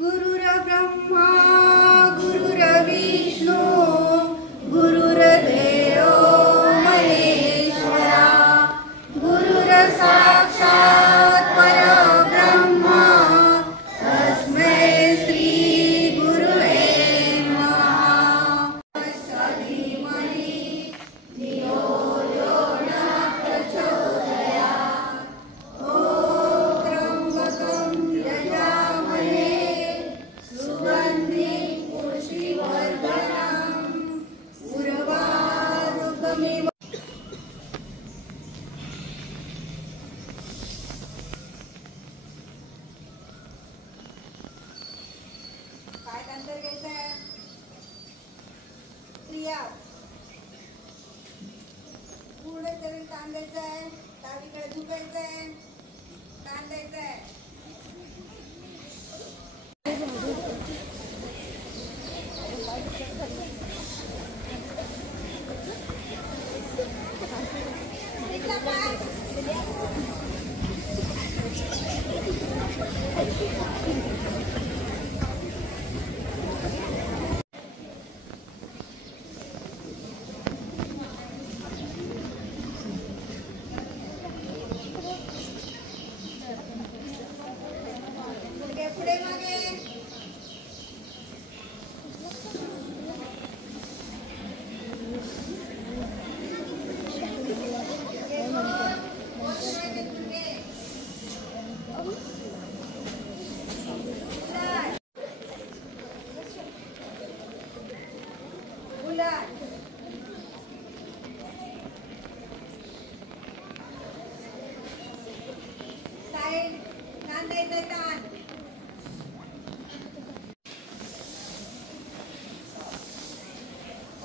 गुरुर्ब्रह्मा गुरुर्विष्णू गुरुर्देव महेश्वरा गुरुर्साक्षात् परब्रह्मा तस्मै श्री गुरुवे नमः। सधीमहि धियो यो नः प्रचोदयात्। ॐ त्र्यम्बकं यजामहे सुगन्धिं पुष्टिवर्धनम् उर्वारुकमिव। काय नंतर घ्यायचंय? क्रिया पुढे तरी ताण द्यायचंय, डावीकडे झुकायचंय, ताण द्यायचंय। पुढे मागे साईड ताण द्यायचंय, ताण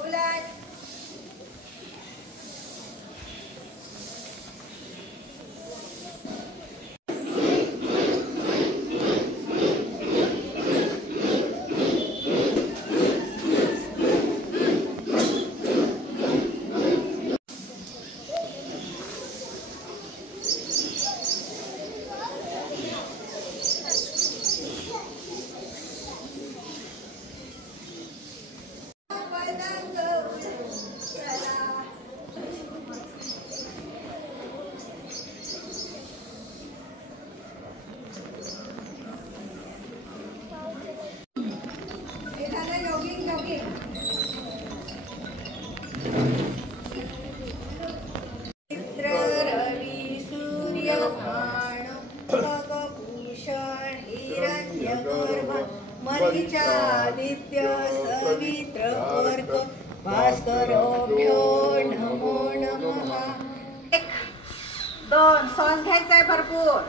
उलट मरीचादित्य सवित्र वर्ग भास्करोभ्यो नमो नमः। 1 2 श्वास घ्यायचा आहे भरपूर।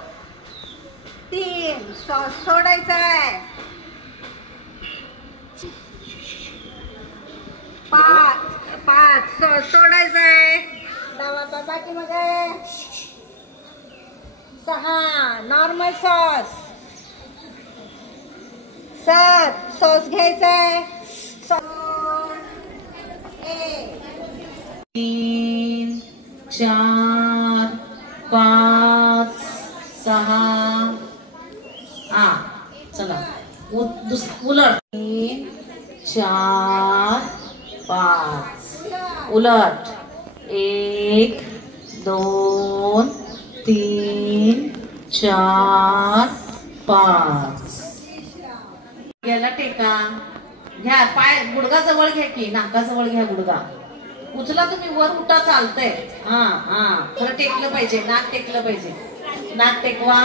3 श्वास सोडायचा आहे। 5 श्वास सोडायचा आहे। डावा पाठीमागे 6 नॉर्मल श्वास। 7 श्वास घ्यायचा आहे। 3 4 5 6 चला उलट 3 4 5 उलट 1 2 3 4 5 याला टेका घ्या, पाय गुडगा जवळ घ्या की नाका जवळ घ्या गुडगा उचला तुम्ही वर उठा चालतंय। खरं टेकलं पाहिजे, नाक टेकलं पाहिजे, नाक टेकवा।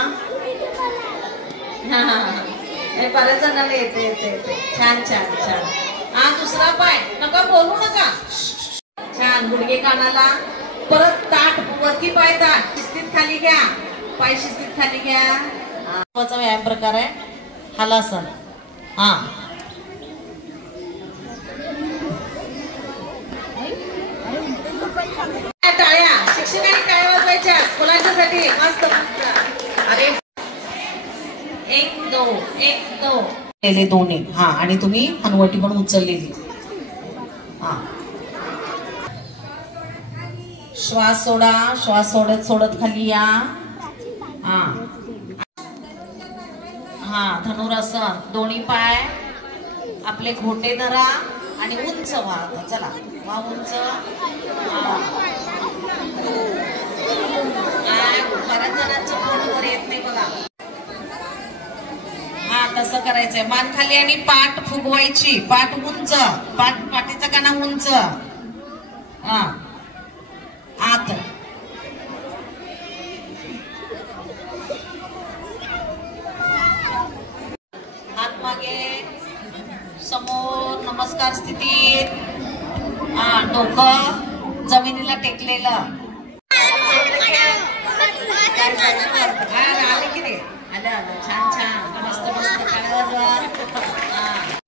बऱ्याच जणांना येते येते येते छान छान छान। दुसरा पाय नका बोलू नका, छान गुडघे कानाला परत ताट वरती पाय ताट शिस्तीत खाली घ्या, पाय शिस्तीत खाली घ्या। व्यायाम प्रकार आहे हलासन। टाळ्या शिक्षकांनी काय वाजवायच्या मुलांच्यासाठी मस्त। अरे 1 2 1 2 केले 2 1 आणि तुम्ही हनवटी पण उचललेली। श्वास सोडा, श्वास सोडत सोडत खाली या। हा धनुरासन. दोन्ही पाय आपले घोटे धरा आणि उंच व्हा. आता चला व्हा उंच. बऱ्याच जणांचं पोट वर येत नाही बघा. हा तसं करायचंय. मान खाली आणि पाठ फुगवायची. पाठ उंच. पाठीचा काना उंच. हा आत. हात मागे समोर नमस्कार स्थितीत. हा डोकं जमिनीला टेकलेलं. आले की रे. आलं आलं. छान छान. मस्त मस्त.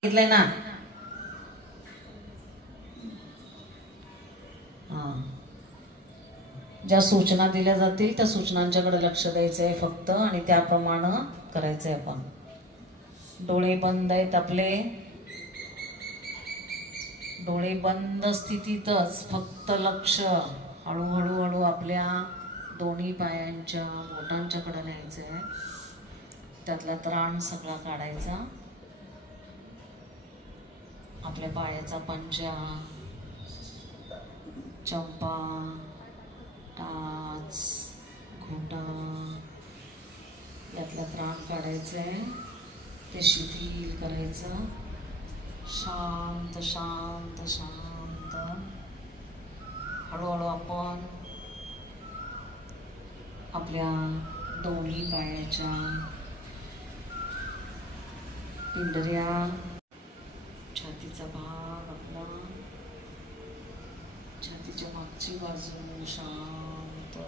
घेतलंय ना. ज्या सूचना दिल्या जातील त्या सूचनांच्याकडे लक्ष द्यायचंय फक्त आणि त्याप्रमाणे करायचंय आपण. डोळे बंद आहेत आपले. डोळे बंद स्थितीतच फक्त लक्ष हळूहळू हळू आपल्या दोन्ही पायांच्या बोटांच्याकडे न्यायचंय. त्यातला त्राण सगळा काढायचा. आपल्या पायाचा पंजा, चंपा, टाच, घोटा यातला त्राण काढायचंय. ते शिथिल करायचं. शांत शांत शांत. हळूहळू आपण आपल्या दोन्ही पायाच्या पिंढऱ्या, छातीचा भाग आपला, छातीच्या मागची बाजू शांत.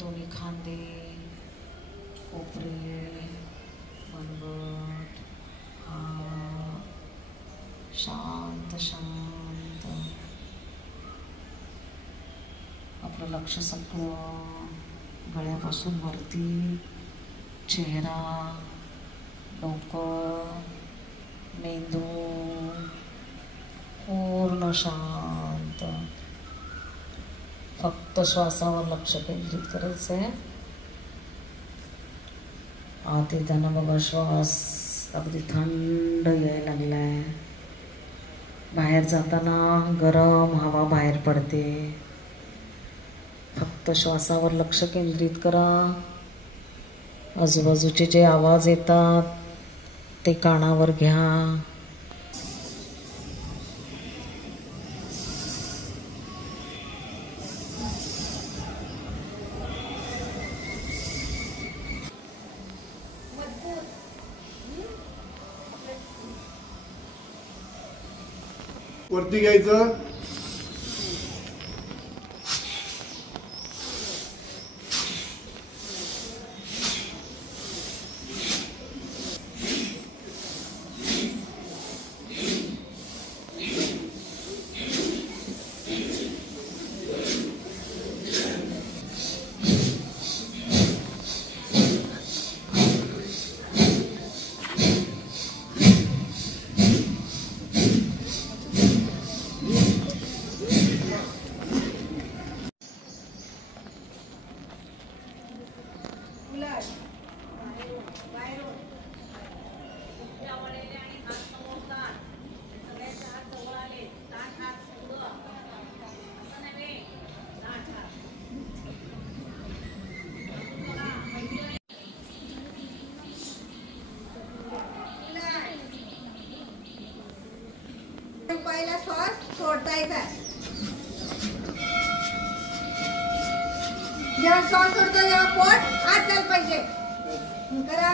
दोन्ही खांदे, कोपरे, मनगट, हात शांत शांत. आपलं लक्ष सगळं गळ्यापासून वरती, चेहरा, डोकं, मेंदू पूर्ण शांत. फक्त श्वासावर लक्ष केंद्रित करायचंय. आत येताना बघा श्वास अगदी थंड यायला लागलाय. बाहेर जाताना गरम हवा बाहेर पडते. फक्त श्वासावर लक्ष केंद्रित करा. आजूबाजूचे जे आवाज येतात ते कानावर घ्या. वरती घ्यायचं. पहिला श्वास सोडायचा. जेव्हा श्वास सोडतो तेव्हा पोट आत जायला पाहिजे. करा.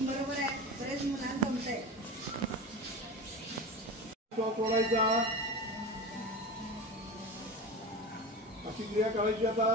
बरोबर आहे. बरेच मुलांना जमतंय. श्वास सोडायचा. अशी क्रिया करायची आता.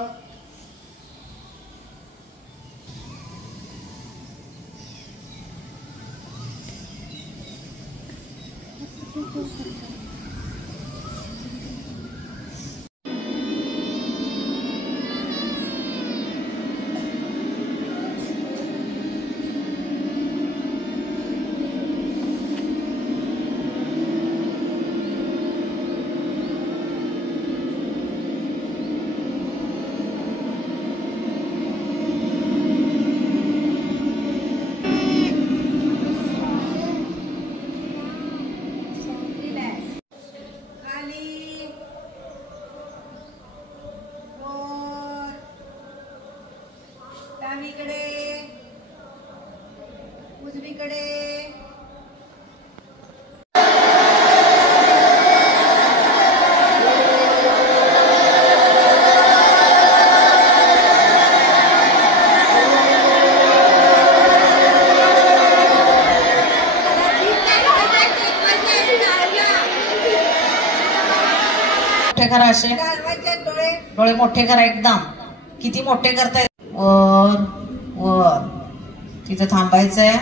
डावीकडे, उजवीकडे, मोठे करा असे घालवायचे डोळे. डोळे मोठे करा एकदम. किती मोठे करताय? वर वर. तिथं थांबायचंय.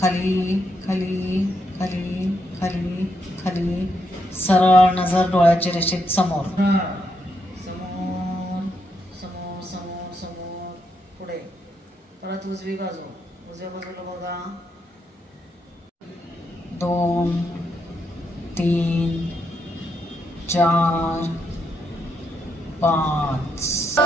खाली खाली खाली खाली खाली. सरळ नजर डोळ्याची रेषेत समोर समोर समोर समोर समोर. पुढे परत उजवी बाजू. उजव्या बाजूला बघा. 2 3 4 5.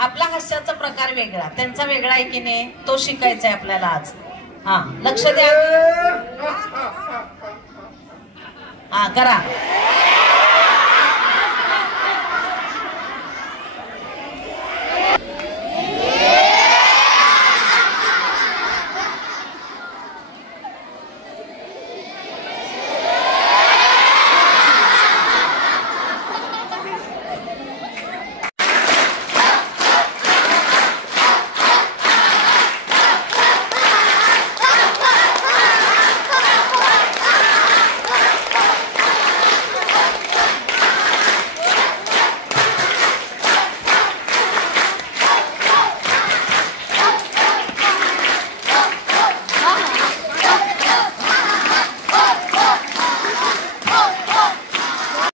आपला हास्याचा प्रकार वेगळा, त्यांचा वेगळा आहे की नाही, तो शिकायचा आहे आपल्याला आज. हा, लक्ष द्या. हा, करा.